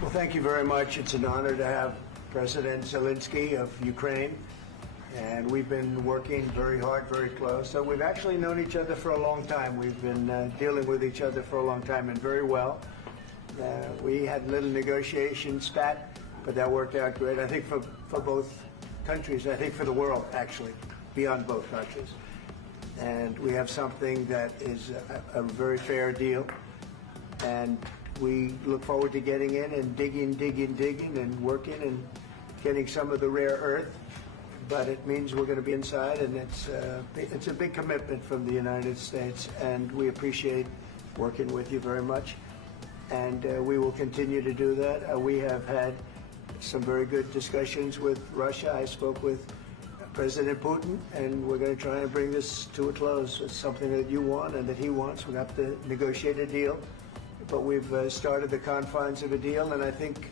Well, thank you very much. It's an honor to have President Zelensky of Ukraine, and we've been working very hard, very close. So we've actually known each other for a long time. We've been dealing with each other for a long time and very well. We had a little negotiation spat, but that worked out great. I think for both countries, I think for the world, actually, beyond both countries. And we have something that is a very fair deal. And we look forward to getting in and digging and working and getting some of the rare earth. But it means we're going to be inside, and it's a big commitment from the United States, and we appreciate working with you very much. And we will continue to do that. We have had some very good discussions with Russia. I spoke with President Putin, and we're going to try and bring this to a close. It's something that you want and that he wants. We have to negotiate a deal. But we've started the confines of a deal, and I think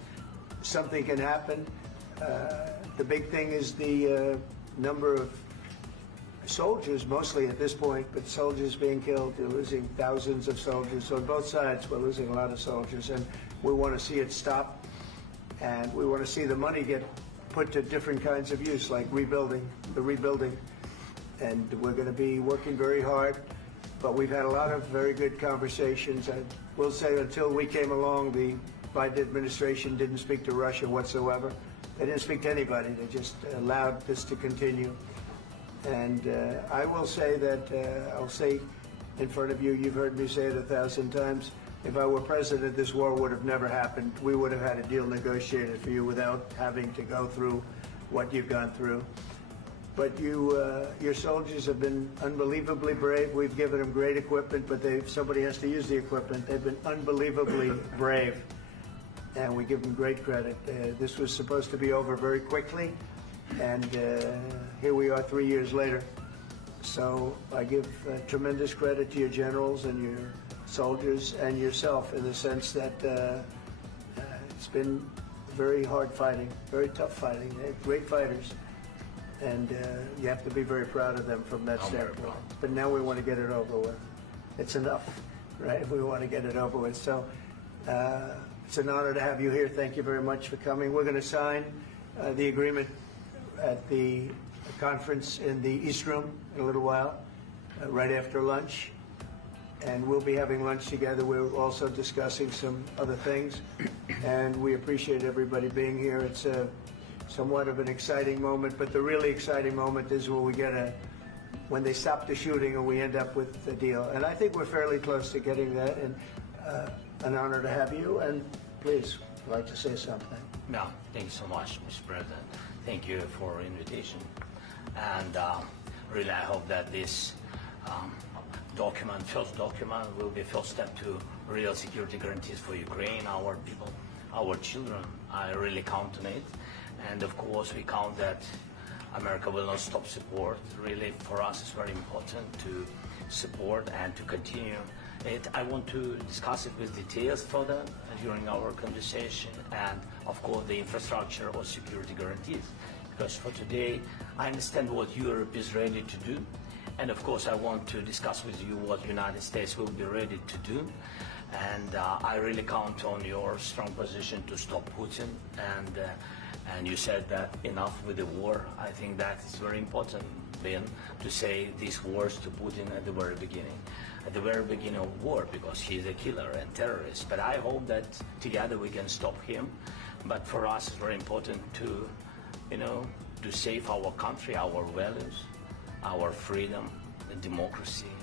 something can happen. The big thing is the number of soldiers, mostly at this point, but soldiers being killed. They're losing thousands of soldiers. So on both sides, we're losing a lot of soldiers, and we want to see it stop. And we want to see the money get put to different kinds of use, like rebuilding. And we're going to be working very hard. But we've had a lot of very good conversations. I will say until we came along, the Biden administration didn't speak to Russia whatsoever. They didn't speak to anybody. They just allowed this to continue. And I will say that, I'll say in front of you, you've heard me say it 1,000 times, if I were president, this war would have never happened. We would have had a deal negotiated for you without having to go through what you've gone through. But your soldiers have been unbelievably brave. We've given them great equipment, but somebody has to use the equipment. They've been unbelievably brave, and we give them great credit. This was supposed to be over very quickly, and here we are 3 years later. So I give tremendous credit to your generals and your soldiers and yourself in the sense that it's been very hard fighting, very tough fighting. They're great fighters. And you have to be very proud of them from that standpoint. But now we want to get it over with. It's enough, right? We want to get it over with. So it's an honor to have you here. Thank you very much for coming. We're going to sign the agreement at the conference in the East Room in a little while, right after lunch. And we'll be having lunch together. We're also discussing some other things. And we appreciate everybody being here. It's somewhat of an exciting moment, but the really exciting moment is when when they stop the shooting and we end up with a deal. And I think we're fairly close to getting that, and an honor to have you. And please, I'd like to say something. No, thank you so much, Mr. President. Thank you for the invitation. And really, I hope that this first document, will be first step to real security guarantees for Ukraine, our people, our children. I really count on it. And of course, we count that America will not stop support. Really, for us, it's very important to support and to continue it. I want to discuss it with details further during our conversation, and of course, the infrastructure or security guarantees. Because for today, I understand what Europe is ready to do, and of course, I want to discuss with you what the United States will be ready to do. And I really count on your strong position to stop Putin. And you said that enough with the war. I think that is very important, Ben, to say these words to Putin at the very beginning of war, because he's a killer and terrorist. But I hope that together we can stop him. But for us, it's very important to, to save our country, our values, our freedom, and democracy,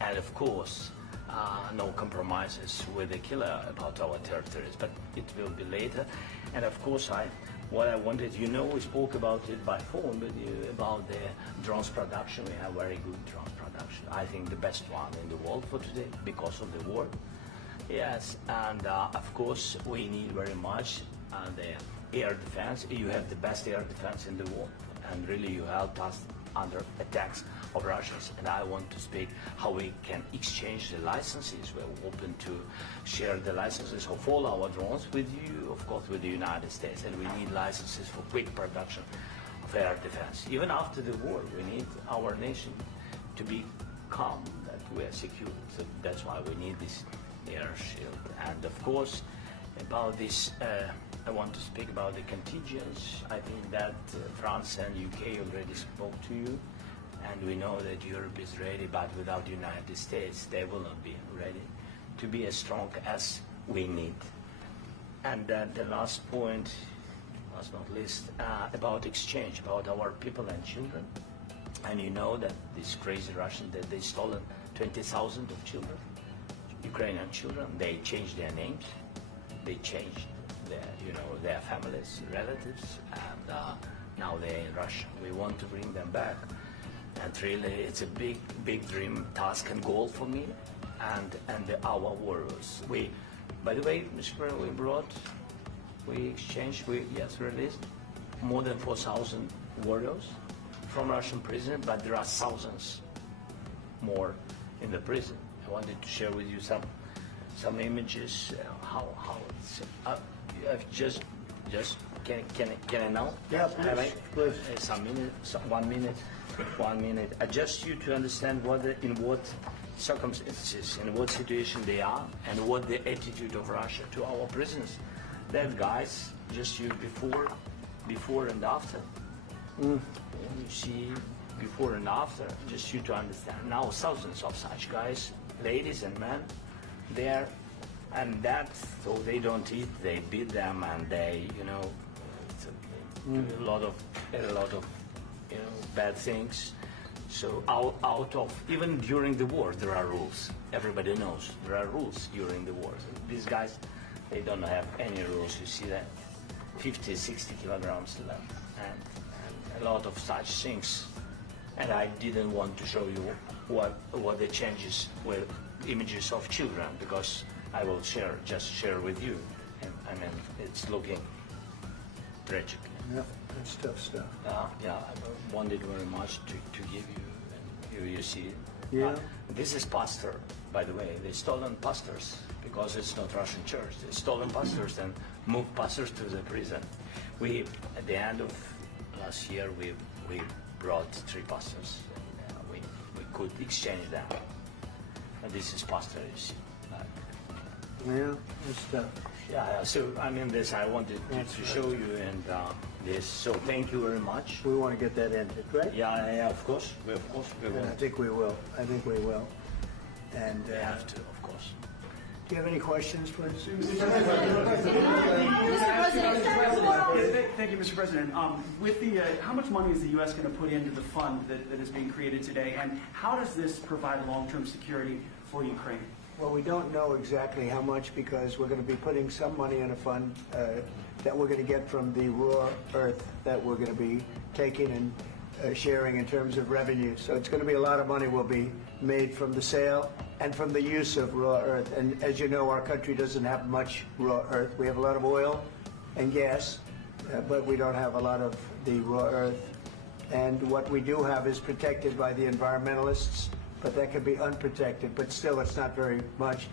and of course, no compromises with the killer about our territories. But it will be later. And of course, what I wanted, we spoke about it by phone, but about the drones production. We have very good drones production. I think the best one in the world for today because of the war. Yes, and of course we need very much the air defense. You have the best air defense in the world, and really you helped us under attacks of Russians. And I want to speak how we can exchange the licenses. We're open to share the licenses of all our drones with you, of course, with the United States. And we need licenses for quick production of air defense. Even after the war, we need our nation to be calm, that we are secure. So that's why we need this air shield. And of course, About this, I want to speak about the contingents. I think that France and UK already spoke to you, and we know that Europe is ready, but without the United States, they will not be ready to be as strong as we need. And the last point, last not least, about exchange, about our people and children. And you know that these crazy Russians, that they stolen 20,000 of children, Ukrainian children. They changed their names, they changed their families, relatives, and now they're in Russia. We want to bring them back, and really, it's a big dream, task, and goal for me, and our warriors. By the way, Mr. President, we exchanged, released more than 4,000 warriors from Russian prison, but there are thousands more in the prison. I wanted to share with you some images. How it's just can I now? Yeah, please. One minute. Just you to understand in what circumstances, in what situation they are, and what the attitude of Russia to our prisoners. That guys, just you before and after. You see before and after, just you to understand. Now thousands of such guys, ladies and men, there, and that, so they don't eat, they beat them, and they, it's a lot of bad things. So out of, even during the war, there are rules. Everybody knows there are rules during the war. These guys, they don't have any rules. You see that 50, 60 kilograms left, and a lot of such things. And I didn't want to show you what the changes with images of children, because I will just share with you. And I mean, it's looking tragic. Yeah, that's tough stuff. Yeah, I wanted very much to give you, and you see it. Yeah. This is pastor, by the way. They stolen pastors, because it's not Russian church. They stolen pastors and moved pastors to the prison. At the end of last year, we brought 3 pastors, and we could exchange them. And this is pastor, you see. Yeah, that's tough. Yeah, so I mean, this I wanted to show you, and this. So thank you very much. We want to get that ended, right? Yeah, of course. We will. I think we will. And We have to, of course. do you have any questions, please? Thank you, Mr. President. With the, how much money is the U.S. going to put into the fund that is being created today, and how does this provide long-term security for Ukraine? Well, we don't know exactly how much, because we're going to be putting some money in a fund that we're going to get from the raw earth that we're going to be taking and sharing in terms of revenue. So it's going to be a lot of money will be made from the sale and from the use of raw earth. And as you know, our country doesn't have much raw earth. We have a lot of oil and gas, but we don't have a lot of the raw earth. And what we do have is protected by the environmentalists, but that can be unprotected, but still it's not very much.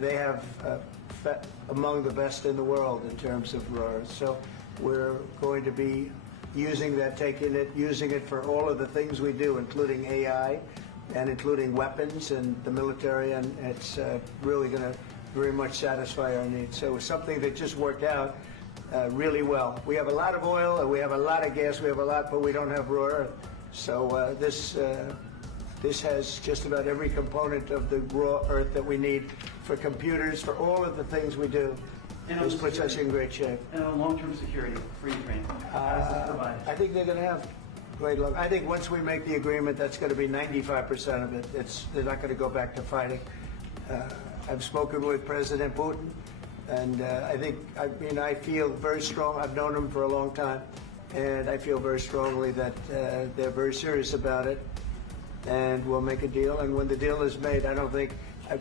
They have among the best in the world in terms of raw earth. So we're going to be using that, using it for all of the things we do, including AI and including weapons and the military, and it's really going to very much satisfy our needs. So it's something that just worked out really well. We have a lot of oil, and we have a lot of gas, we have a lot, but we don't have raw earth. So this has just about every component of the raw earth that we need for computers, for all of the things we do. This puts us in great shape. And on long-term security for Ukraine, how does this provide? I think they're going to have great luck. I think once we make the agreement, that's going to be 95% of it. They're not going to go back to fighting. I've spoken with President Putin, and I feel very strong. I've known him for a long time, and I feel very strongly that they're very serious about it, and we'll make a deal. And when the deal is made, I don't think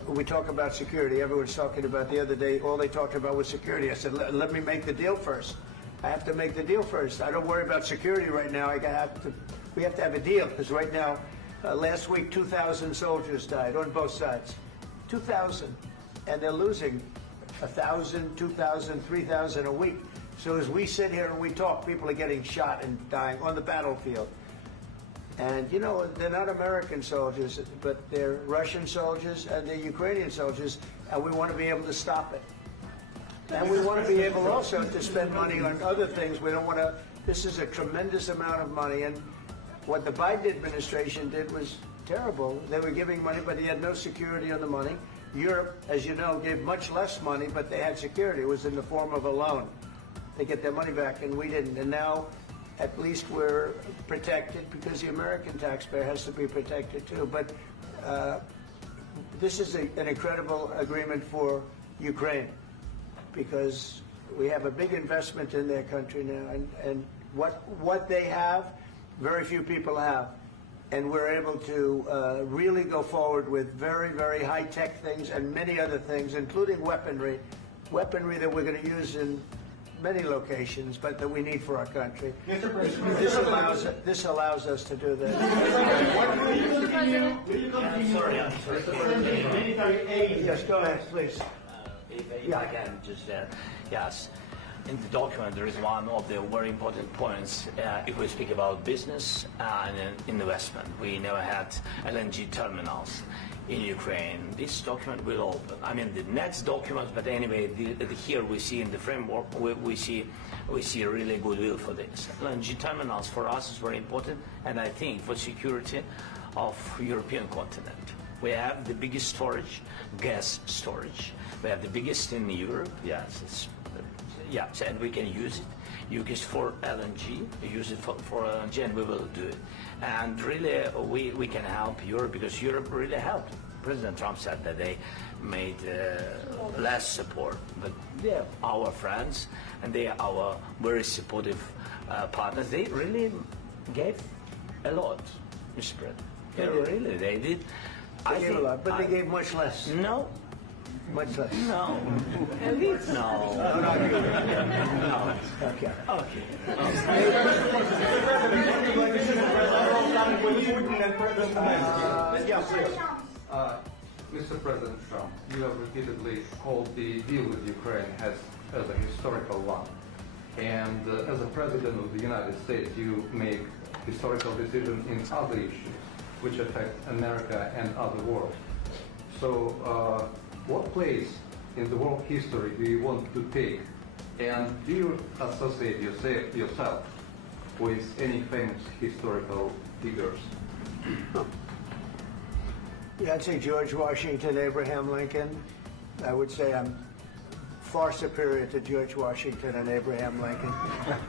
we talk about security. Everyone's talking about the other day. All they talked about was security. I said, let me make the deal first. I have to make the deal first. I don't worry about security right now. We have to have a deal, because right now, last week, 2,000 soldiers died on both sides. 2,000, and they're losing 1,000, 2,000, 3,000 a week. So as we sit here and we talk, people are getting shot and dying on the battlefield. And you know, they're not American soldiers, but they're Russian soldiers and they're Ukrainian soldiers, and we want to be able to stop it. And we want to be able also to spend money on other things. We don't want to, this is a tremendous amount of money. And what the Biden administration did was terrible. They were giving money, but they had no security on the money. Europe, as you know, gave much less money, but they had security. It was in the form of a loan. They get their money back, and we didn't. And now, at least we're protected because the American taxpayer has to be protected too. But this is an incredible agreement for Ukraine because we have a big investment in their country now, and what they have, very few people have. And we're able to really go forward with very, very high-tech things and many other things, including weaponry that we're going to use in many locations, but that we need for our country. This allows us to do that. Will you continue sending military aid? Yes, go ahead, please. If I can just yes. In the document, there is one of the very important points if we speak about business and investment. We never had LNG terminals in Ukraine. This document will open. I mean, the next document, but anyway, here we see in the framework, we see really goodwill for this. LNG terminals for us is very important, and I think for security of European continent. We have the biggest storage, gas storage. We have the biggest in Europe. Yes, yes, and we can use it. Use it for LNG, use it for LNG, and we will do it. And really, we can help Europe because Europe really helped. President Trump said that they made less support, but they are our friends and they are our very supportive partners. They really gave a lot, Mr. President. They did. They did. They gave a lot, but they gave much less. No. Much less. No. No. No. Okay. Mr. President Trump, you have repeatedly called the deal with Ukraine as a historical one. And as a President of the United States, you make historical decisions in other issues which affect America and other world. So what place in the world history do you want to take? And do you associate yourself with any famous historical figures? Yeah, I'd say George Washington, Abraham Lincoln. I would say I'm far superior to George Washington and Abraham Lincoln.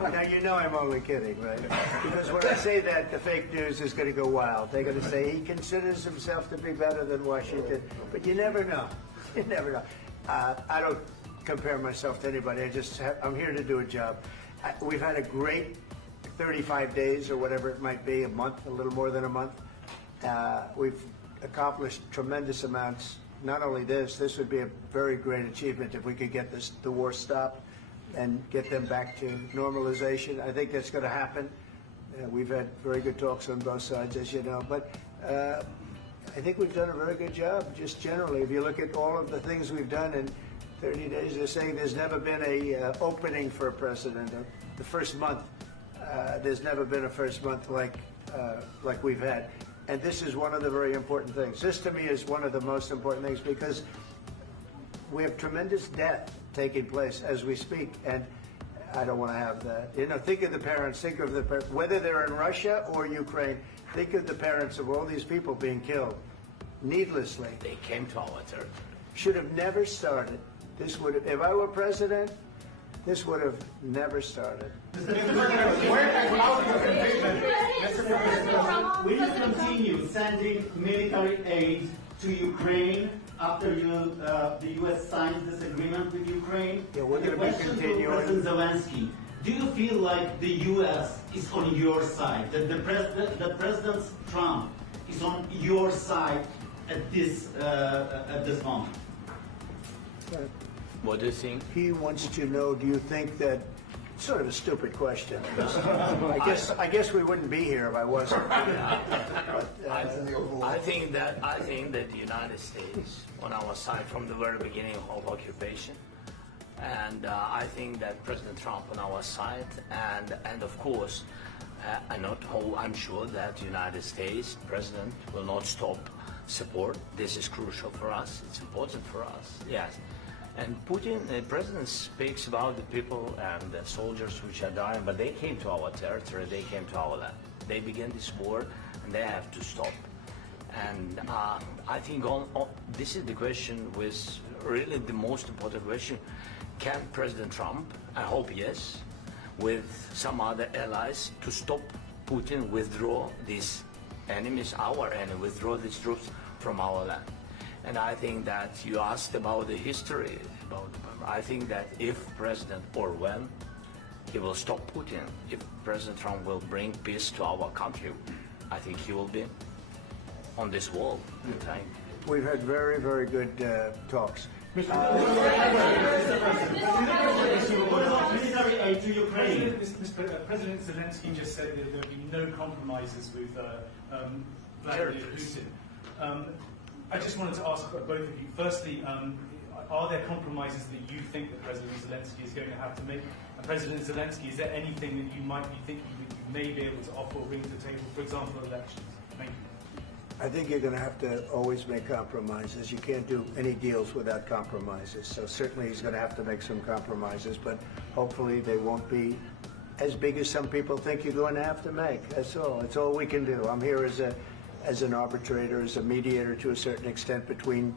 Now, you know I'm only kidding, right? Because when I say that, the fake news is going to go wild. They're going to say he considers himself to be better than Washington. But you never know. You never know. I don't compare myself to anybody. I'm here to do a job. We've had a great 35 days or whatever it might be, a month, a little more than a month. We've accomplished tremendous amounts. Not only this would be a very great achievement if we could get the war stopped and get them back to normalization. I think that's going to happen. We've had very good talks on both sides, as you know. But I think we've done a very good job, just generally. If you look at all of the things we've done in 30 days, they're saying there's never been a opening for a president. The first month, there's never been a first month like we've had. And this is one of the very important things. This, to me, is one of the most important things because we have tremendous death taking place as we speak, and I don't want to have that. You know, think of the parents, whether they're in Russia or Ukraine, think of the parents of all these people being killed needlessly. They came to our territory. Should have never started. This would have, if I were president, this would have never started. Will you continue sending military aid to Ukraine after the U.S. signs this agreement with Ukraine? Yeah, we're going to be continuing. President Zelensky, do you feel like the U.S. is on your side? That President Trump is on your side at this moment? What do you think? He wants to know, do you think that, sort of a stupid question. I guess we wouldn't be here if I wasn't. I think that the United States on our side from the very beginning of occupation, and I think that President Trump on our side, and of course, I'm sure that the United States President will not stop support. This is crucial for us. It's important for us. Yes. And Putin, the president, speaks about the people and the soldiers which are dying, but they came to our territory, they came to our land. They began this war, and they have to stop. And I think this is the question, with really the most important question. Can President Trump, I hope yes, with some other allies, to stop Putin, withdraw these enemies, our enemy, withdraw these troops from our land? And I think that you asked about the history. I think that if President, or when, he will stop Putin, if President Trump will bring peace to our country, I think he will be on this wall. We've had very, very good talks. What about military aid to Ukraine? President Zelensky just said that there will be no compromises with Vladimir Putin. I just wanted to ask both of you, firstly, are there compromises that you think that President Zelensky is going to have to make? And President Zelensky, is there anything that you might be thinking that you may be able to offer or bring to the table, for example, elections? Thank you. I think you're going to have to always make compromises. You can't do any deals without compromises. So certainly he's going to have to make some compromises, but hopefully they won't be as big as some people think you're going to have to make. That's all. That's all we can do. I'm here as an arbitrator, as a mediator to a certain extent between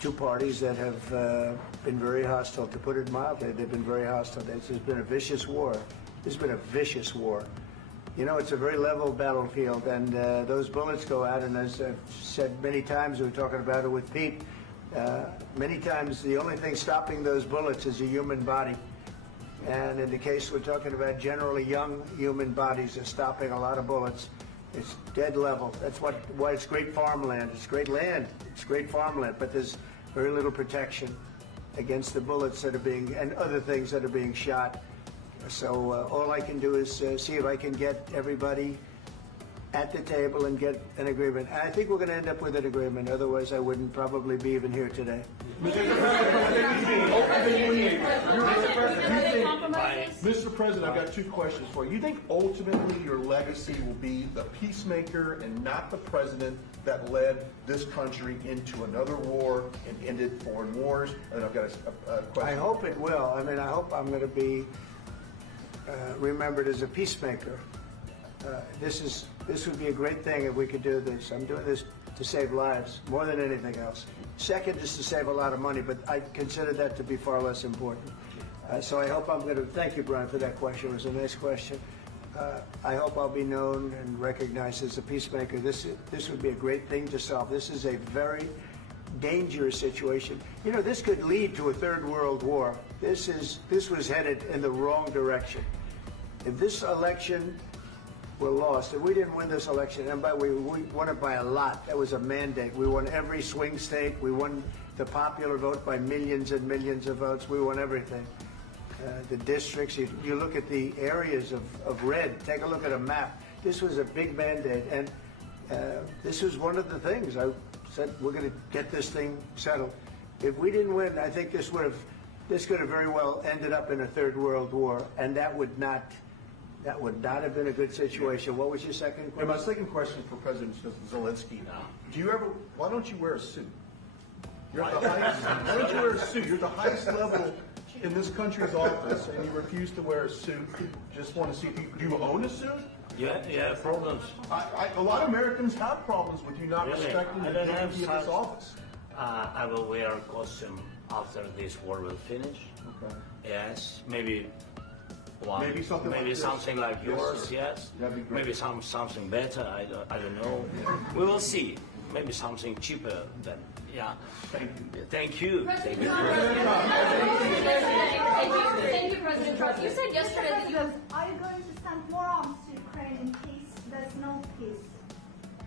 two parties that have been very hostile, to put it mildly. They've been very hostile. This has been a vicious war. This has been a vicious war. You know, it's a very level battlefield, and those bullets go out, and as I've said many times, we were talking about it with Pete, many times the only thing stopping those bullets is a human body. And in the case we're talking about, generally young human bodies are stopping a lot of bullets. It's dead level. That's why it's great farmland. It's great land. It's great farmland, but there's very little protection against the bullets that are being, and other things that are being shot. So all I can do is see if I can get everybody at the table and get an agreement. And I think we're going to end up with an agreement. Otherwise, I wouldn't probably be even here today. Mr. President, I've got two questions for you. You think ultimately your legacy will be the peacemaker and not the president that led this country into another war and ended foreign wars? And I've got a question. I hope it will. I mean, I hope I'm going to be remembered as a peacemaker. This would be a great thing if we could do this. I'm doing this to save lives more than anything else. Second is to save a lot of money, but I consider that to be far less important. So I hope I'm going to, thank you, Brian, for that question. It was a nice question. I hope I'll be known and recognized as a peacemaker. This would be a great thing to solve. This is a very dangerous situation. You know, this could lead to a third world war. This was headed in the wrong direction. If this election were lost, if we didn't win this election, and we won it by a lot, that was a mandate. We won every swing state. We won the popular vote by millions and millions of votes. We won everything. The districts, you look at the areas of red, take a look at a map. This was a big mandate, and this was one of the things. I said, we're going to get this thing settled. If we didn't win, I think this could have very well ended up in a third world war, and that would not have been a good situation. What was your second question? And my second question for President Zelensky: why don't you wear a suit? You're at the highest. Why don't you wear a suit? You're at the highest level in this country's office, and you refuse to wear a suit. Just want to see if do you own a suit? Yeah, problems. A lot of Americans have problems with you not Really? respecting the dignity of this office. I will wear a costume after this war will finish. Okay. Yes, maybe one. Maybe something like this. Something like Yes, yours. sir. Yes. That'd be great. Maybe something better. I don't know. We will see. Maybe something cheaper than. Yeah. Thank you. Thank you. President Trump. Thank you, President Trump. You said yesterday that you have. Are you going to send more arms to Ukraine in case there's no peace?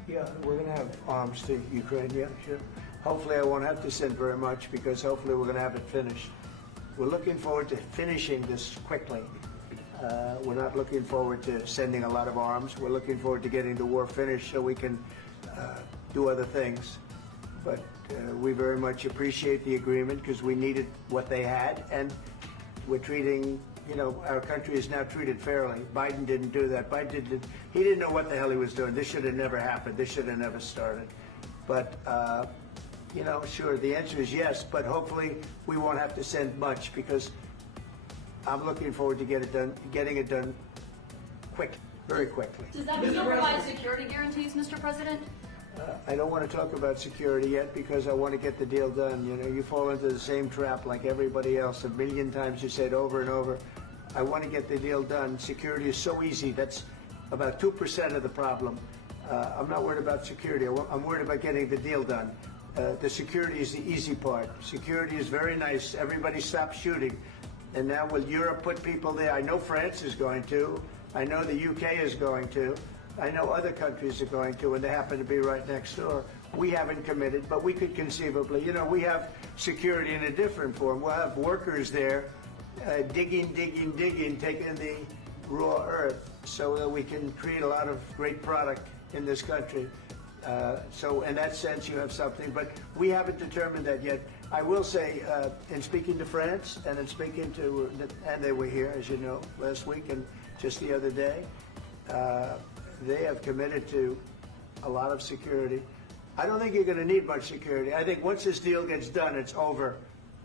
Yeah, we're going to have arms to Ukraine, yeah, sure. Hopefully I won't have to send very much, because hopefully we're going to have it finished. We're looking forward to finishing this quickly. We're not looking forward to sending a lot of arms. We're looking forward to getting the war finished so we can do other things. But we very much appreciate the agreement, because we needed what they had, and we're treating, you know, our country is now treated fairly. Biden didn't do that. He didn't know what the hell he was doing. This should have never happened. This should have never started. But you know, sure, the answer is yes, but hopefully we won't have to send much because I'm looking forward to getting it done quick, very quickly. Does that mean you'll provide security guarantees, Mr. President? I don't want to talk about security yet because I want to get the deal done. You know, you fall into the same trap like everybody else. A million times you say it over and over. I want to get the deal done. Security is so easy. That's about 2% of the problem. I'm not worried about security. I'm worried about getting the deal done. The security is the easy part. Security is very nice. Everybody stopped shooting. And now will Europe put people there? I know France is going to. I know the UK is going to. I know other countries are going to, and they happen to be right next door. We haven't committed, but we could conceivably. You know, we have security in a different form. We'll have workers there digging, taking the raw earth so that we can create a lot of great product in this country. So in that sense, you have something, but we haven't determined that yet. I will say, in speaking to France and in speaking to, and they were here, as you know, last week and just the other day, they have committed to a lot of security. I don't think you're going to need much security. I think once this deal gets done, it's over.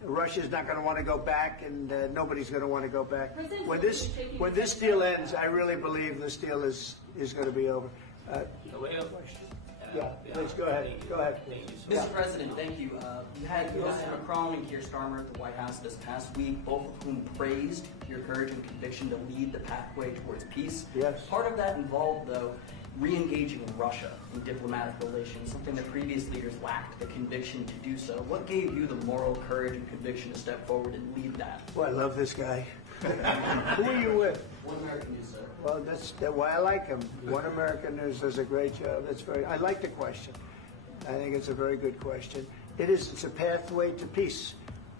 Russia's not going to want to go back, and nobody's going to want to go back. When this deal ends, I really believe this deal is going to be over. Yeah, please go ahead. Go ahead. Mr. President, thank you. You had President Macron and Keir Starmer at the White House this past week, both of whom praised your courage and conviction to lead the pathway towards peace. Yes. Part of that involved, though, re-engaging Russia in diplomatic relations, something that previous leaders lacked the conviction to do so. What gave you the moral courage and conviction to step forward and lead that? Well, I love this guy. Who are you with? One American News, sir. Well, that's why I like him. One American News does a great job. I like the question. I think it's a very good question. It's a pathway to peace.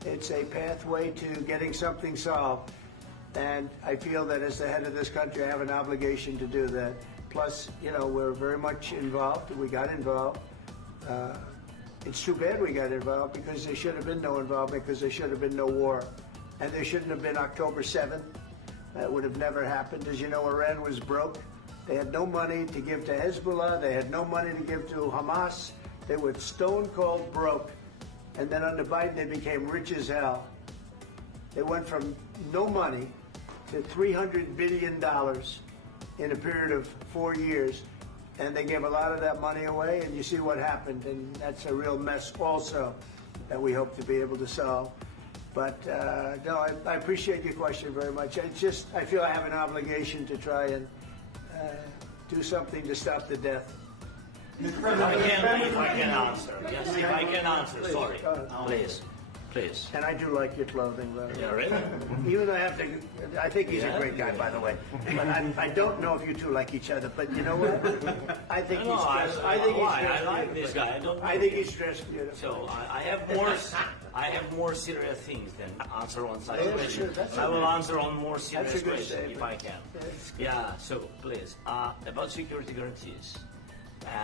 It's a pathway to getting something solved. And I feel that as the head of this country, I have an obligation to do that. Plus, you know, we're very much involved. We got involved. It's too bad we got involved because there should have been no involvement because there should have been no war. And there shouldn't have been October 7th. That would have never happened. As you know, Iran was broke. They had no money to give to Hezbollah. They had no money to give to Hamas. They were stone cold broke. And then under Biden, they became rich as hell. They went from no money to $300 billion in a period of 4 years. And they gave a lot of that money away, and you see what happened. And that's a real mess also that we hope to be able to solve. But no, I appreciate your question very much. I feel I have an obligation to try and do something to stop the death. If I can answer. Yes, if I can answer, sorry. Please. And I do like your clothing, though. Yeah, really? Even though I think he's a great guy, by the way. But I don't know if you two like each other. But you know what? I think he's dressed. I like this guy. I think he's dressed beautiful. So I have more serious things than answer on such Yeah, questions. sure, that's I will okay. answer on more serious That's a good questions if statement. I can. Yeah. So please, about security guarantees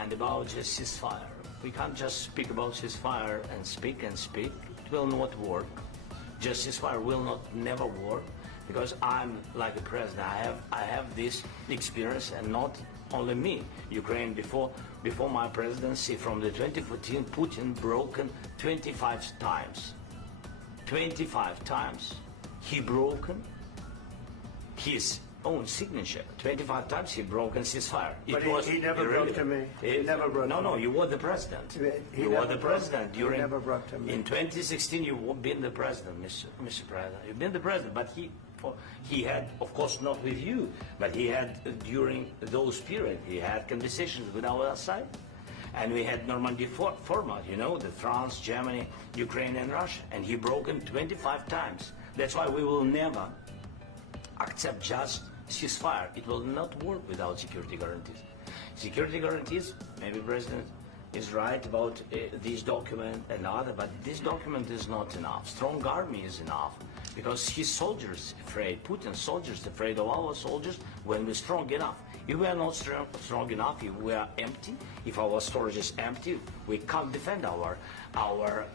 and about just ceasefire. We can't just speak about ceasefire and speak and speak. It will not work. Just ceasefire will never work because I'm like a president. I have this experience, and not only me. Ukraine before my presidency, from the 2014, Putin broken 25 times. 25 times he broken his own signature. 25 times he broken ceasefire. But he never broke to me. He never broke to me. No, you were the president. You were the president during. He never broke to me. In 2016, you've been the president, Mr. President. You've been the president, but he had, of course, not with you, but he had during those periods. He had conversations with our side, and we had Normandy format. You know, the France, Germany, Ukraine, and Russia, and he broken 25 times. That's why we will never accept just ceasefire. It will not work without security guarantees. Security guarantees, maybe President is right about this document and other, but this document is not enough. Strong army is enough because his soldiers afraid, Putin's soldiers afraid of our soldiers when we're strong enough. If we are not strong enough, if we are empty, if our storage is empty, we can't defend our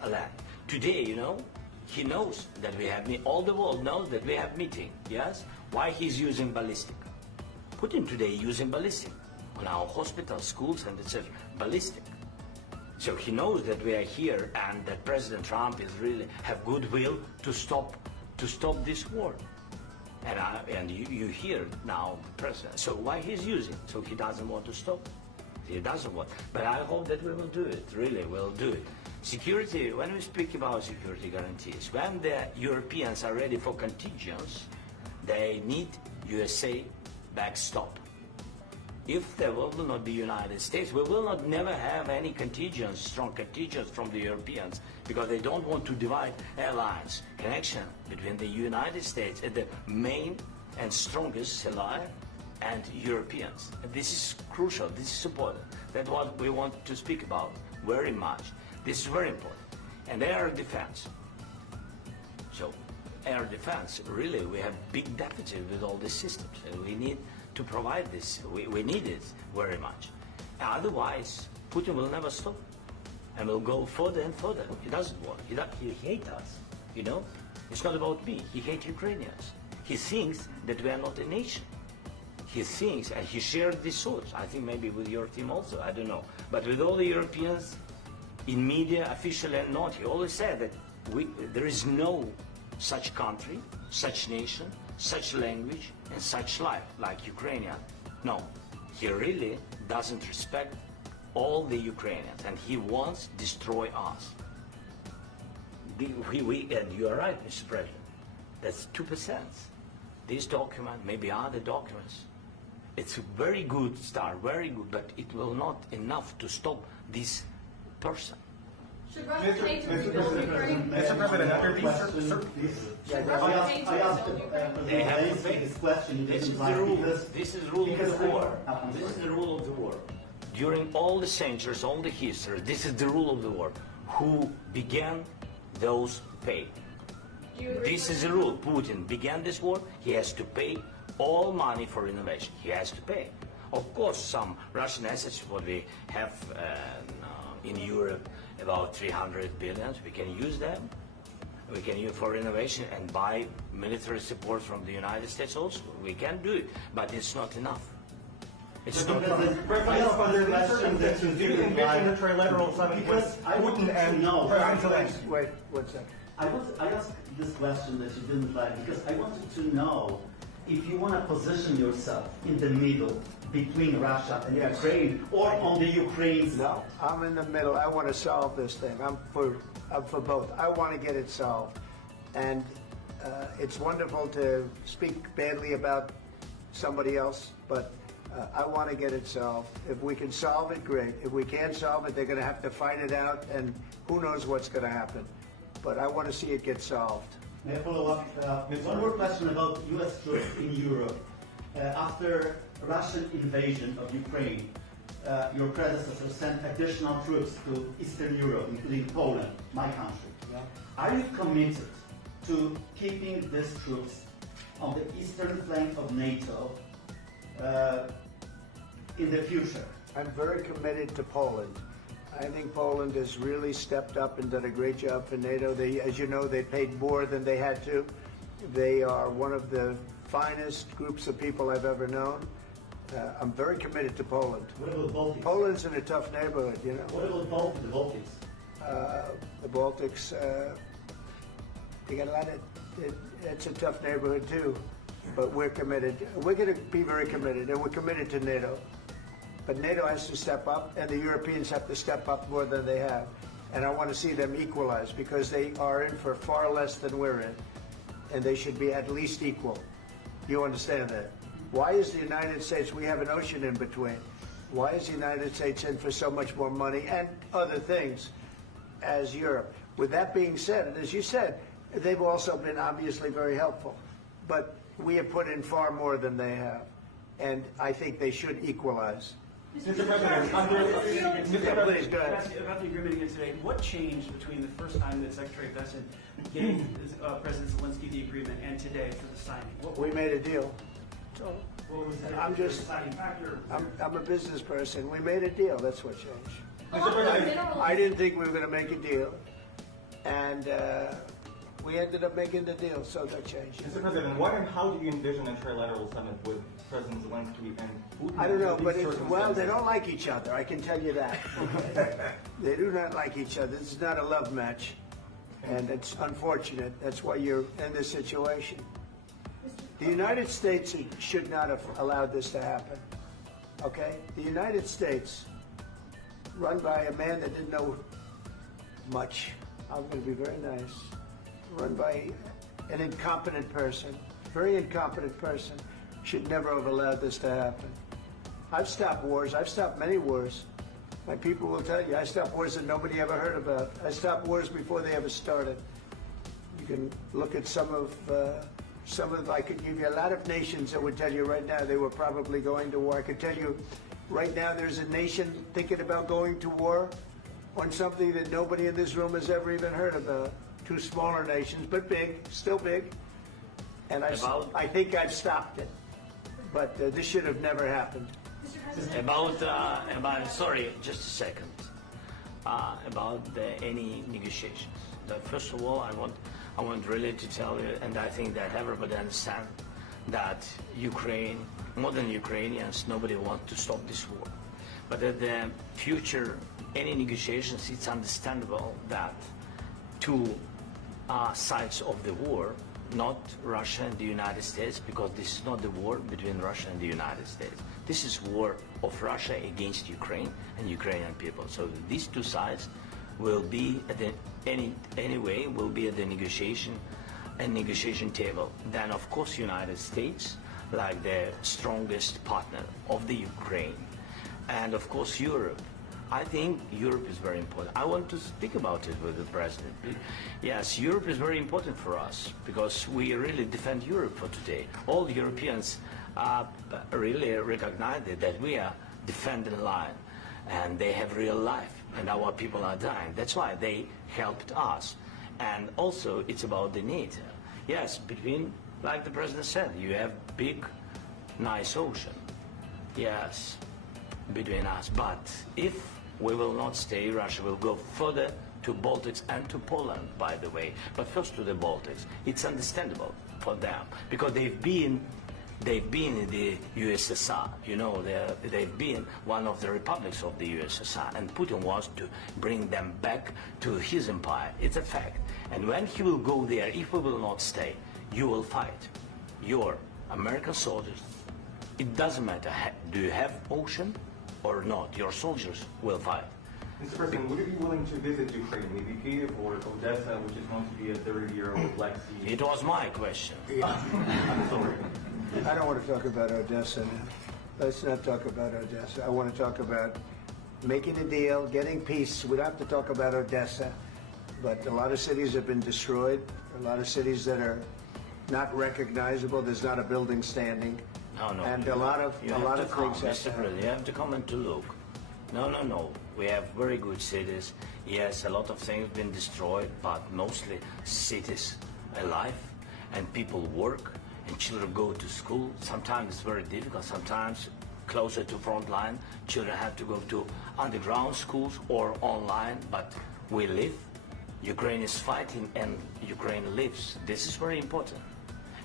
land. Today, you know, he knows that we have, all the world knows that we have meeting, yes? Why he's using ballistic? Putin today using ballistic on our hospitals, schools, and etc. Ballistic. So he knows that we are here and that President Trump is really have goodwill to stop this war. And you hear now the president. So why he's using? So he doesn't want to stop. He doesn't want. But I hope that we will do it. Really, we'll do it. Security. When we speak about security guarantees, when the Europeans are ready for contingents, they need USA backstop. If there will not be United States, we will not never have any contingents, strong contingents from the Europeans, because they don't want to divide alliance, connection between the United States and the main and strongest ally and Europeans. And this is crucial, this is important. That's what we want to speak about very much. This is very important. And air defense. So air defense, really, we have big deficit with all these systems, and we need to provide this. We need it very much. Otherwise, Putin will never stop and will go further and further. He doesn't want. He hates us, you know? It's not about me. He hates Ukrainians. He thinks that we are not a nation. He thinks, and he shared these thoughts, I think maybe with your team also, I don't know. But with all the Europeans, in media, officially and not, he always said that there is no such country, such nation, such language, and such life like Ukrainian. No, he really doesn't respect all the Ukrainians, and he wants to destroy us. And you are right, Mr. President. That's 2%. This document, maybe other documents, it's a very good start, very good, but it will not enough to stop this person. Should Russia pay to rebuild Ukraine? Mr. President, after these Should Russia pay to rebuild Ukraine? They have to pay. This question. This is the rule. This is the rule of the war. This is the rule of the war. During all the centuries, all the history, this is the rule of the war. Who began, those pay. Do you agree This with is the rule. Putin began this war. He has to pay all money for innovation. He has to pay. Of course, some Russian assets, what we have in Europe, about 300 billion, we can use them. We can use for innovation and buy military support from the United States also. We can do it, but it's not enough. It's not enough. I asked the question that you didn't like, because I want to know. Wait, 1 second. I asked this question that you didn't like because I wanted to know if you want to position yourself in the middle between Russia and Yes. Ukraine, or on the Ukraine's. No, I'm in the middle. I want to solve this thing. I'm for both. I want to get it solved. And it's wonderful to speak badly about somebody else, but I want to get it solved. If we can solve it, great. If we can't solve it, they're going to have to fight it out, and who knows what's going to happen. But I want to see it get solved. May I follow up? One more question about U.S. troops in Europe. After Russian invasion of Ukraine, your predecessor sent additional troops to Eastern Europe, including Poland, my country. Yeah. Are you committed to keeping these troops on the eastern flank of NATO in the future? I'm very committed to Poland. I think Poland has really stepped up and done a great job for NATO. They, as you know, they paid more than they had to. They are one of the finest groups of people I've ever known. I'm very committed to Poland. What about Baltics? Poland's in a tough neighborhood, you know. What about the Baltics? The Baltics, you got a lot of, it's a tough neighborhood too, but we're committed. We're going to be very committed, and we're committed to NATO. But NATO has to step up, and the Europeans have to step up more than they have. And I want to see them equalize, because they are in for far less than we're in, and they should be at least equal. You understand that? Why is the United States, we have an ocean in between, why is the United States in for so much more money and other things as Europe? With that being said, and as you said, they've also been obviously very helpful, but we have put in far more than they have, and I think they should equalize. Mr. President, Please, go ahead. about the agreement again today, what changed between the first time that Secretary Bessent gave President Zelensky the agreement and today for the signing? We made a deal. What was the I'm just, deciding factor? I'm a business person. We made a deal. That's what changed. Along with minerals, I didn't think we were going to make a deal, and We ended up making the deal, so that changed. Mr. President, what and how do you envision a trilateral summit with President Zelensky and Putin? I don't know, under but these well, they circumstances? don't like each other, I can tell you that. They do not like each other. This is not a love match, and it's unfortunate. That's why you're in this situation. The United States should not have allowed this to happen, okay? The United States, run by a man that didn't know much, I'm going to be very nice, run by an incompetent person, very incompetent person, should never have allowed this to happen. I've stopped wars. I've stopped many wars. My people will tell you, I stopped wars that nobody ever heard about. I stopped wars before they ever started. You can look at some of, I could give you a lot of nations that would tell you right now they were probably going to war. I could tell you right now there's a nation thinking about going to war on something that nobody in this room has ever even heard about. Two smaller nations, but big, still big. And I think I've stopped it. But this should have never happened. Sorry, just a second. About any negotiations. First of all, I want really to tell you, and I think that everybody understands that Ukraine, modern Ukrainians, nobody wants to stop this war. But at the future, any negotiations, it's understandable that two sides of the war, not Russia and the United States, because this is not the war between Russia and the United States. This is war of Russia against Ukraine and Ukrainian people. So these two sides will be at the anyway will be at the negotiation table. Then of course United States, like the strongest partner of the Ukraine, and of course Europe. I think Europe is very important. I want to speak about it with the president. Yes, Europe is very important for us because we really defend Europe for today. All Europeans really recognize that we are defending line, and they have real life, and our people are dying. That's why they helped us. And also, it's about the NATO. Yes, between, like the president said, you have big, nice ocean. Yes, between us. But if we will not stay, Russia will go further to Baltics and to Poland, by the way. But first to the Baltics. It's understandable for them because they've been in the USSR. You know, they've been one of the republics of the USSR, and Putin wants to bring them back to his empire. It's a fact. And when he will go there, if we will not stay, you will fight. Your American soldiers, it doesn't matter, do you have ocean or not, your soldiers will fight. Mr. President, would you be willing to visit Ukraine, maybe Kyiv or Odessa, which is known to be a 30-year-old Black Sea? It was my question. I'm sorry. I don't want to talk about Odessa now. Let's not talk about Odessa. I want to talk about making a deal, getting peace. We don't have to talk about Odessa, but a lot of cities have been destroyed. A lot of cities that are not recognizable. There's not a building standing. No. And a lot of things. Mr. President, you have to come and to look. No. We have very good cities. Yes, a lot of things have been destroyed, but mostly cities alive, and people work, and children go to school. Sometimes it's very difficult. Sometimes closer to front line, children have to go to underground schools or online, but we live. Ukraine is fighting, and Ukraine lives. This is very important.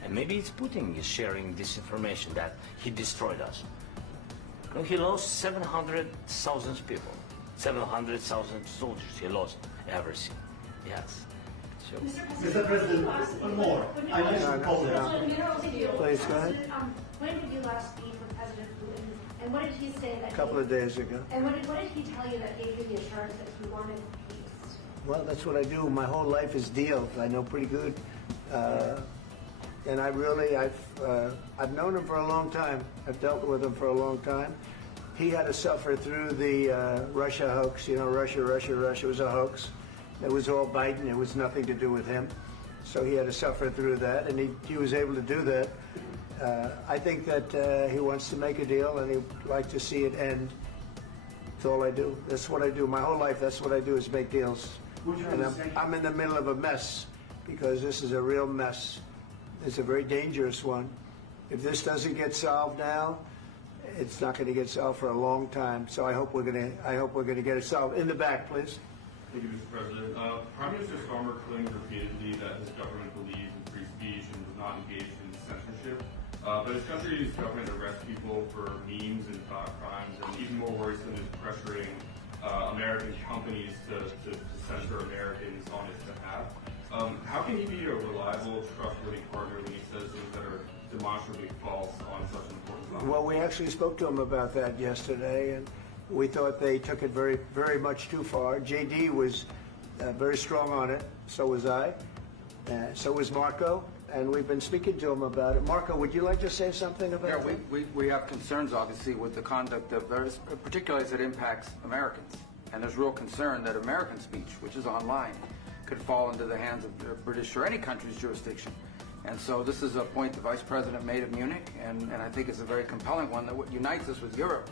And maybe it's Putin is sharing this information that he destroyed us. No, he lost 700,000 people, 700,000 soldiers. He lost everything. Yes. So. Mr. President, one more. I mentioned Poland. Please, go ahead. When did you last speak with President Putin, and what did he say that? A couple of days ago. And what did he tell you that gave you the assurance that he wanted peace? Well, that's what I do. My whole life is deals. I know pretty good. And I've known him for a long time. I've dealt with him for a long time. He had to suffer through the Russia hoax. You know, Russia was a hoax. It was all Biden. It was nothing to do with him. So he had to suffer through that, and he was able to do that. I think that he wants to make a deal, and he'd like to see it end. That's all I do. That's what I do. My whole life, that's what I do is make deals. And I'm in the middle of a mess because this is a real mess. It's a very dangerous one. If this doesn't get solved now, it's not going to get solved for a long time. So I hope we're going to get it solved. In the back, please. Thank you, Mr. President. Prime Minister Starmer claimed repeatedly that his government believes in free speech and was not engaged in censorship. But his country's government arrests people for memes and thought crimes, and even more worrisome is pressuring American companies to censor Americans on his behalf. How can he be a reliable, trustworthy partner when he says things that are demonstrably false on such an important topic? Well, we actually spoke to him about that yesterday, and we thought they took it very, very much too far. JD was very strong on it. So was I. So was Marco. And we've been speaking to him about it. Marco, would you like to say something about that? We have concerns, obviously, with the conduct of those, particularly as it impacts Americans. And there's real concern that American speech, which is online, could fall into the hands of the British or any country's jurisdiction. And so this is a point the Vice President made of Munich, and I think it's a very compelling one, that what unites us with Europe,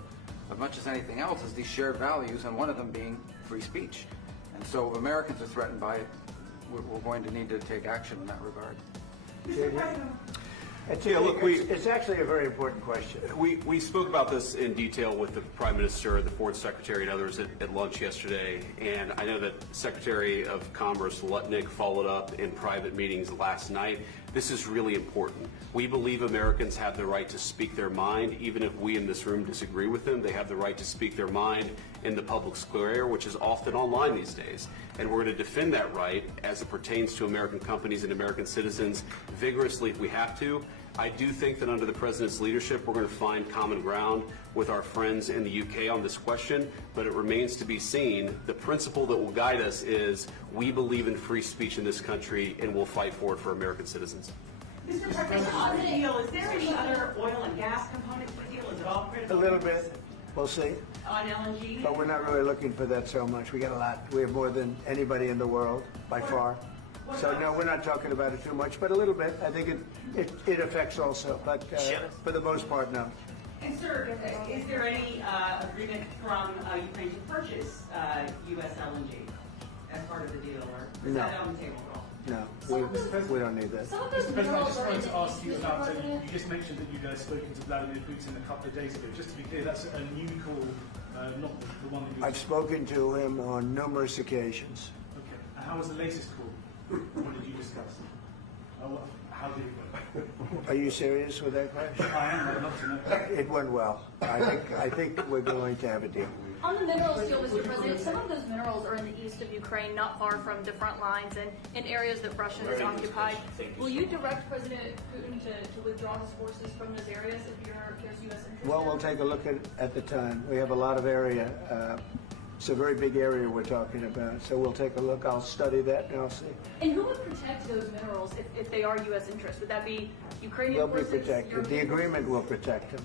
as much as anything else, is these shared values, and one of them being free speech. And so if Americans are threatened by it, we're going to need to take action in that regard. Mr. President. It's actually a very important question. We spoke about this in detail with the Prime Minister, the Foreign Secretary, and others at lunch yesterday, and I know that Secretary of Commerce Lutnick followed up in private meetings last night. This is really important. We believe Americans have the right to speak their mind, even if we in this room disagree with them. They have the right to speak their mind in the public square, which is often online these days. And we're going to defend that right as it pertains to American companies and American citizens vigorously if we have to. I do think that under the President's leadership, we're going to find common ground with our friends in the UK on this question, but it remains to be seen. The principle that will guide us is we believe in free speech in this country, and we'll fight for it for American citizens. Mr. President, on the deal, is there any other oil and gas component to the deal? Is it all critical? A little bit. We'll see. On LNG? But we're not really looking for that so much. We got a lot. We have more than anybody in the world, by far. So no, we're not talking about it too much, but a little bit. I think it affects also, but for the most part, no. And sir, is there any agreement from Ukraine to purchase U.S. LNG as part of the deal, or is that on the table at all? No, we don't need that. Mr. President, I just wanted to ask you about, you just mentioned that you guys spoken to Vladimir Putin a couple of days ago. Just to be clear, that's a new call, not the one that you... I've spoken to him on numerous occasions. Okay. And how was the latest call? What did you discuss? How did it go? Are you serious with that question? I am. I'd love to know. It went well. I think we're going to have a deal. On the minerals deal, Mr. President, some of those minerals are in the east of Ukraine, not far from different lines and in areas that Russia has occupied. Will you direct President Putin to withdraw his forces from those areas if there's U.S. interest? Well, we'll take a look at the time. We have a lot of area. It's a very big area we're talking about, so we'll take a look. I'll study that and I'll see. And who would protect those minerals if they are U.S. interests? Would that be Ukrainian forces? They'll be protected. The agreement will protect them.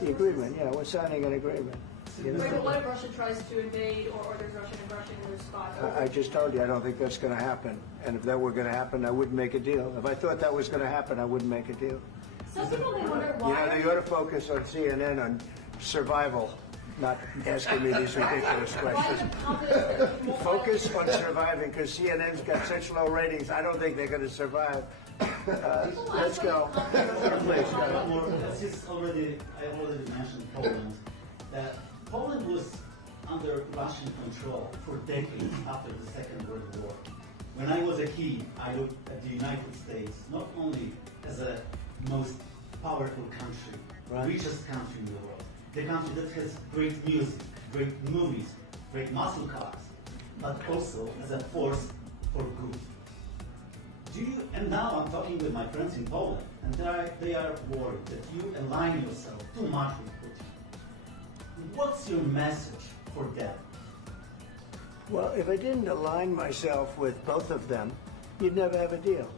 The agreement, yeah, we're signing an agreement. You know? Right, but what if Russia tries to invade or there's Russian aggression in those spots? I just told you I don't think that's going to happen. And if that were going to happen, I wouldn't make a deal. If I thought that was going to happen, I wouldn't make a deal. Some people may wonder why. You know, you ought to focus on CNN on survival, not asking me these ridiculous questions. Focus on surviving, because CNN's got such low ratings. I don't think they're going to survive. Let's go. Please, Since I already mentioned Poland, that Poland was under Russian control for decades after the Second World War. When I was a kid, I looked at the United States not only as a most powerful country, richest country in the world, the country that has great music, great movies, great muscle cars, but also as a force for good. And now I'm talking with my friends in Poland, and they are worried that you align yourself too much with Putin. What's your message for them? Well, if I didn't align myself with both of them, you'd never have a deal.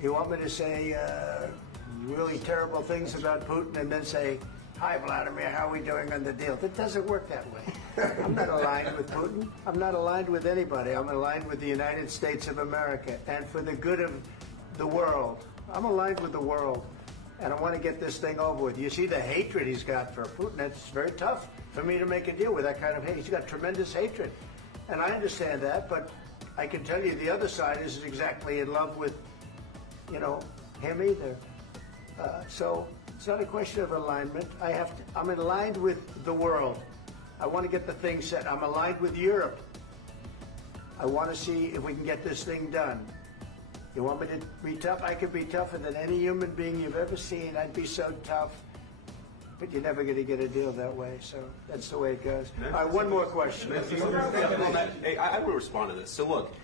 You want me to say really terrible things about Putin and then say, "Hi, Vladimir, how are we doing on the deal?" That doesn't work that way. I'm not aligned with Putin. I'm not aligned with anybody. I'm aligned with the United States of America. And for the good of the world, I'm aligned with the world. And I want to get this thing over with. You see the hatred he's got for Putin. It's very tough for me to make a deal with that kind of hate. He's got tremendous hatred. And I understand that, but I can tell you the other side isn't exactly in love with, him either. So it's not a question of alignment. I'm aligned with the world. I want to get the thing set. I'm aligned with Europe. I want to see if we can get this thing done. You want me to be tough? I could be tougher than any human being you've ever seen. I'd be so tough. But you're never going to get a deal that way, so that's the way it goes. All right, one more question. Hey, I will respond to this. So look,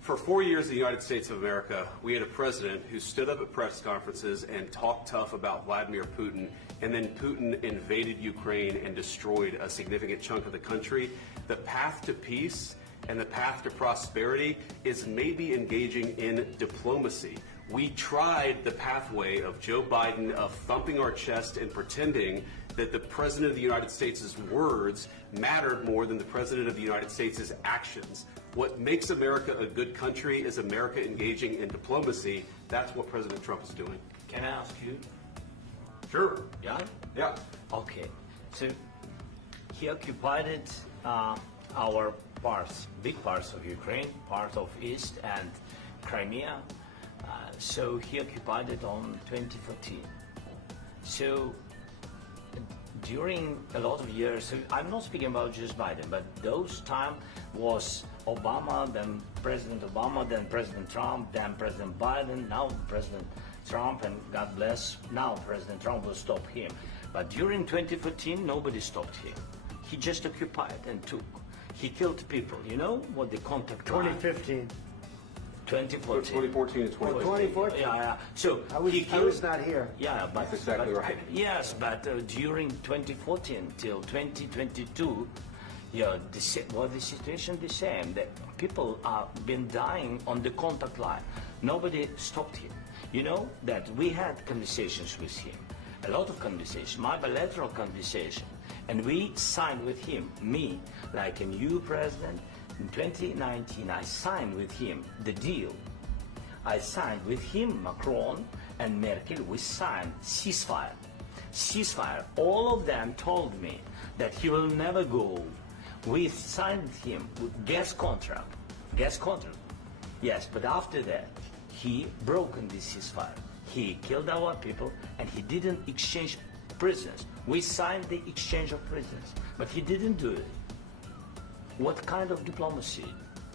for 4 years in the United States of America, we had a president who stood up at press conferences and talked tough about Vladimir Putin, and then Putin invaded Ukraine and destroyed a significant chunk of the country. The path to peace and the path to prosperity is maybe engaging in diplomacy. We tried the pathway of Joe Biden of thumping our chest and pretending that the President of the United States' words mattered more than the President of the United States' actions. What makes America a good country is America engaging in diplomacy. That's what President Trump is doing. Can I ask you? Sure. Yeah? Yeah. Okay. So he occupied our parts, big parts of Ukraine, part of East and Crimea. So he occupied it on 2014. So during a lot of years, so I'm not speaking about just Biden, but those time was Obama, then President Obama, then President Trump, then President Biden, now President Trump, and God bless, now President Trump will stop him. But during 2014, nobody stopped him. He just occupied and took. He killed people. You know what the contact line? 2015. 2014 and 2014. 2014. Yeah. So I was not here. Yeah, but that's exactly right. Yes, but during 2014 till 2022, yeah, the situation the same. The people are been dying on the contact line. Nobody stopped him. You know that we had conversations with him, a lot of conversations, my bilateral conversation, and we signed with him, me, like a new president. In 2019, I signed with him the deal. I signed with him, Macron and Merkel, we signed ceasefire. Ceasefire. All of them told me that he will never go. We signed with him with gas contract. Gas contract. Yes, but after that, he broken the ceasefire. He killed our people and he didn't exchange prisoners. We signed the exchange of prisoners, but he didn't do it. What kind of diplomacy,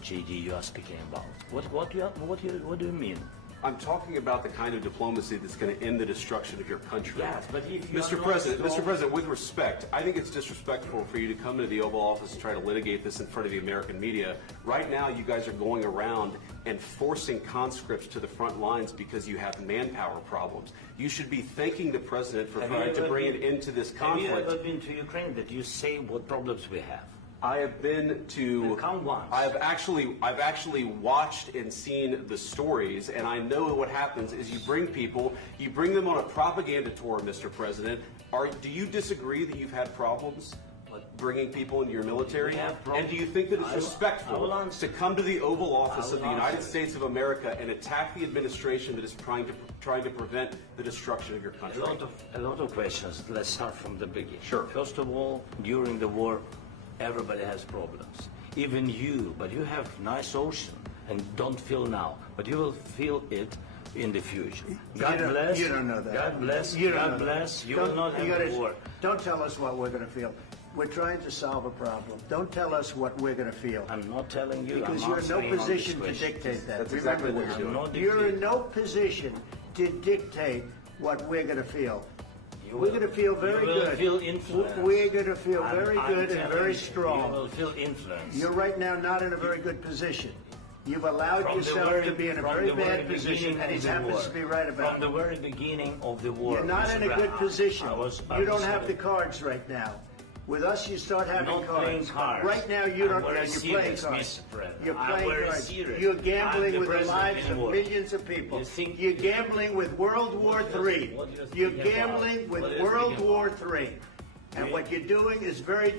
JD, you are speaking about? What do you mean? I'm talking about the kind of diplomacy that's going to end the destruction of your country. Yes, but if you Mr. President, with respect, I think it's disrespectful for you to come into the Oval Office and try to litigate this in front of the American media. Right now, you guys are going around and forcing conscripts to the front lines because you have manpower problems. You should be thanking the President for trying to bring it into this conflict. Have you ever been to Ukraine that you say what problems we have? I have been to. Count once. I've actually watched and seen the stories, and I know what happens is you bring them on a propaganda tour, Mr. President. Do you disagree that you've had problems bringing people into your military? And do you think that it's respectful to come to the Oval Office of the United States of America and attack the administration that is trying to prevent the destruction of your country? A lot of questions. Let's start from the beginning. Sure. First of all, during the war, everybody has problems. Even you, but you have nice ocean and don't feel now, but you will feel it in the future. God bless. You don't know that. God bless. You God bless. You will not have war. Don't tell us what we're going to feel. We're trying to solve a problem. Don't tell us what we're going to feel. I'm not telling you. Because I'm you're in no answering on this position to question. dictate that. That's Remember exactly what this. you're doing. You're in no position to dictate what we're going to feel. You We're will- going to feel very you will good. Feel influence. We're going to feel I'm- very I'm good and telling very you, strong. You will feel influence. You're right now not in a very good position. You've allowed From the yourself very- to be in a from very the very bad position, beginning and he of the happens war. to be right about From it. the very beginning of the war. You're not Mr. in a good Brown, position. I was You don't have the saying- cards right now. With us, you start having not playing cards. cards. Right now, you I'm don't. very You're playing serious, cards. Mr. President. You're I'm playing very cards. serious. You're I'm gambling the with the president lives in of war. millions of people. You think- You're gambling with World War III. what you're You're thinking gambling about? with What you're World thinking War III. And what you're doing is very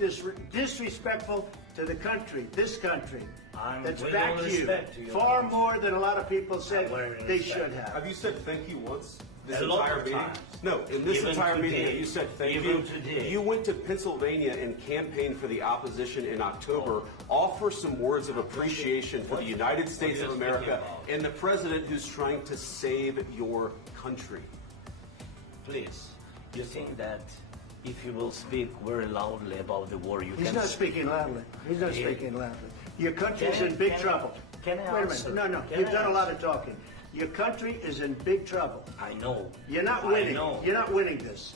disrespectful to the country, this country, I'm that's with backed all you respect to your far country. more than a lot of people said very they respect. should have. Have you said thank you once? This A lot entire of meeting? times. No, in this Even entire meeting, today. have you said thank Even you? today. You went to Pennsylvania and campaigned for the opposition in October. Offer some words of appreciation for the United States of you're America speaking about. and the president who's trying to save your country. Please, you think that if you will speak very loudly about the war, you He's can... not speaking loudly. He's not Yeah. speaking loudly. Your country's in big trouble. Can I Wait a answer? minute. No. Can You've I done a lot answer? of talking. Your country is in big trouble. I know. You're not I winning. know. You're not winning this.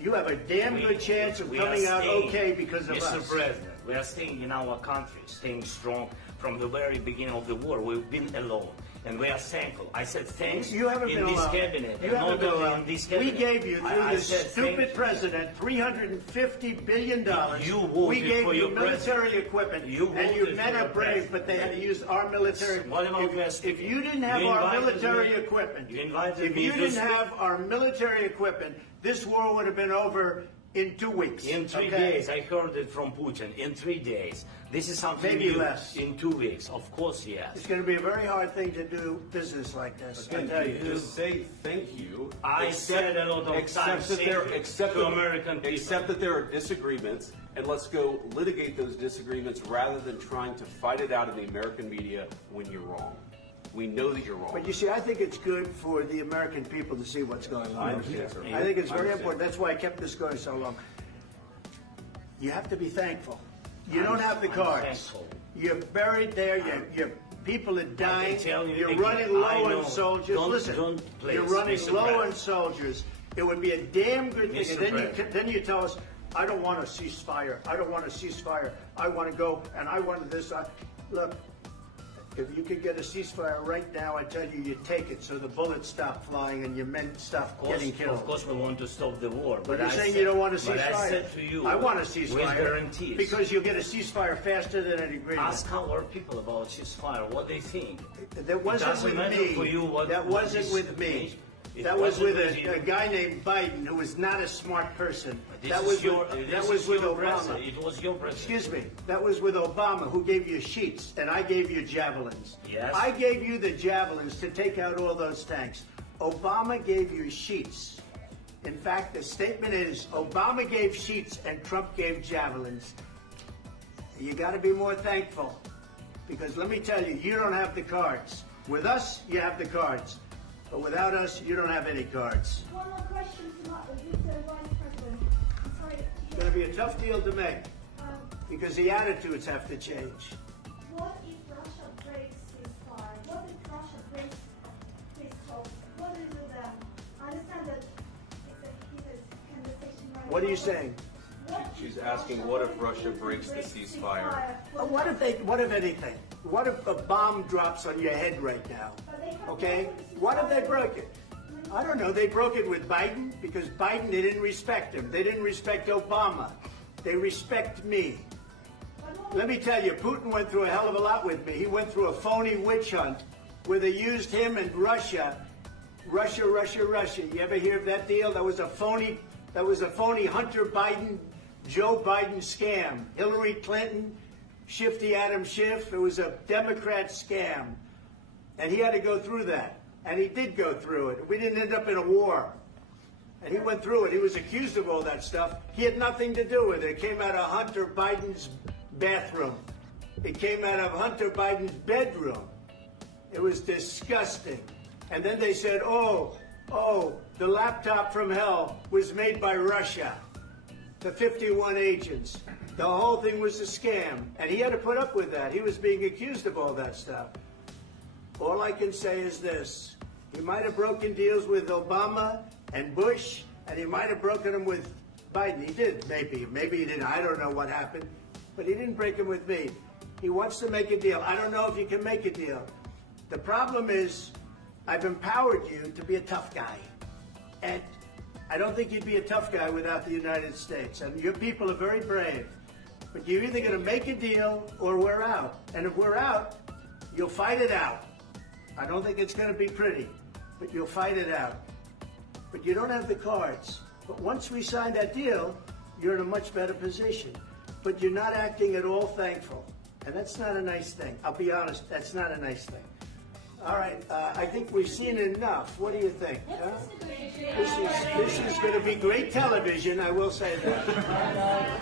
You have a damn good chance of coming out okay because of us. Mr. President, we are staying in our country, staying strong from the very beginning of the war. We've been alone, and we are thankful. I said thanks You haven't in been this alone. cabinet. You and haven't not been only alone. in this We cabinet. gave you, through I this said stupid thank you. president, $350 billion. You voted we gave for you your military president. equipment, You and you voted men for are your brave, president. but they had to use our military. What about If you didn't have You our invited military me- equipment, you invited if me you to didn't speak- have our military equipment, this war would have been over in 2 weeks. In 3 okay? days, I heard it from Putin. In 3 days. This is something Maybe new. less. In 2 weeks, of course, yes. It's going to be a very hard thing to do business like this. I Again, tell you. just say thank you. I said a lot of times thank you to American people. Accept that there are disagreements, and let's go litigate those disagreements rather than trying to fight it out in the American media when you're wrong. We know that you're wrong. But you see, I think it's good for the American people to see what's going on. I understand, sir. I think it's I very understand. important. That's why I kept this going so long. You have to be thankful. You don't have the I'm cards. thankful. You're buried there. Your people are dying. tell you You're again, running low I know. on soldiers. Don't- Listen, don't please, you're running Mr. low on President. soldiers. It would be a damn good thing. Mr. And then President. then you tell us, I don't want a ceasefire. I don't want a ceasefire. I want to go, and I want this. Look, if you could get a ceasefire right now, I tell you, you take it so the bullets stop flying and your men stop getting killed. Of course, we want to stop the war. But you're I saying said- you don't want a But ceasefire. I said to you, I want a ceasefire. with guarantees. Because you'll get a ceasefire faster than an agreement. Ask our people about ceasefire, what they think. That wasn't doesn't with matter me. for you what- That what wasn't is- with me. It That was wasn't with with you. a guy named Biden, who was not a smart person. This That is was your- with, this that is was with your Obama. president. It was your president. Excuse me. That was with Obama, who gave you sheets, and I gave you javelins. Yes. I gave you the javelins to take out all those tanks. Obama gave you sheets. In fact, the statement is Obama gave sheets and Trump gave javelins. You got to be more thankful, because let me tell you, you don't have the cards. With us, you have the cards. But without us, you don't have any cards. One more question to the Vice President. I'm sorry. It's going to be a tough deal to make, because the attitudes have to change. What if Russia breaks ceasefire? What if Russia breaks peace talks? What do you do then? I understand that it's a heated conversation right What are you now, saying? but what She's if asking, what if Russia breaks the ceasefire? What if anything? What if a bomb drops on your head right now? Okay? What if they broke it? I don't know. They broke it with Biden because Biden, they didn't respect him. They didn't respect Obama. They respect me. Let me tell you, Putin went through a hell of a lot with me. He went through a phony witch hunt where they used him and Russia. Russia. You ever hear of that deal? That was a phony Hunter Biden, Joe Biden scam. Hillary Clinton, Shifty Adam Schiff. It was a Democrat scam. And he had to go through that. And he did go through it. We didn't end up in a war. And he went through it. He was accused of all that stuff. He had nothing to do with it. It came out of Hunter Biden's bathroom. It came out of Hunter Biden's bedroom. It was disgusting. And then they said, oh, the laptop from hell was made by Russia. The 51 agents. The whole thing was a scam. And he had to put up with that. He was being accused of all that stuff. All I can say is this. He might have broken deals with Obama and Bush, and he might have broken them with Biden. He did, maybe. Maybe he didn't. I don't know what happened. But he didn't break them with me. He wants to make a deal. I don't know if you can make a deal. The problem is, I've empowered you to be a tough guy. And I don't think you'd be a tough guy without the United States. And your people are very brave. But you're either going to make a deal or we're out. And if we're out, you'll fight it out. I don't think it's going to be pretty, but you'll fight it out. But you don't have the cards. But once we sign that deal, you're in a much better position. But you're not acting at all thankful. And that's not a nice thing. I'll be honest, that's not a nice thing. All right, I think we've seen enough. What do you think? Huh? This is going to be great television, I will say that.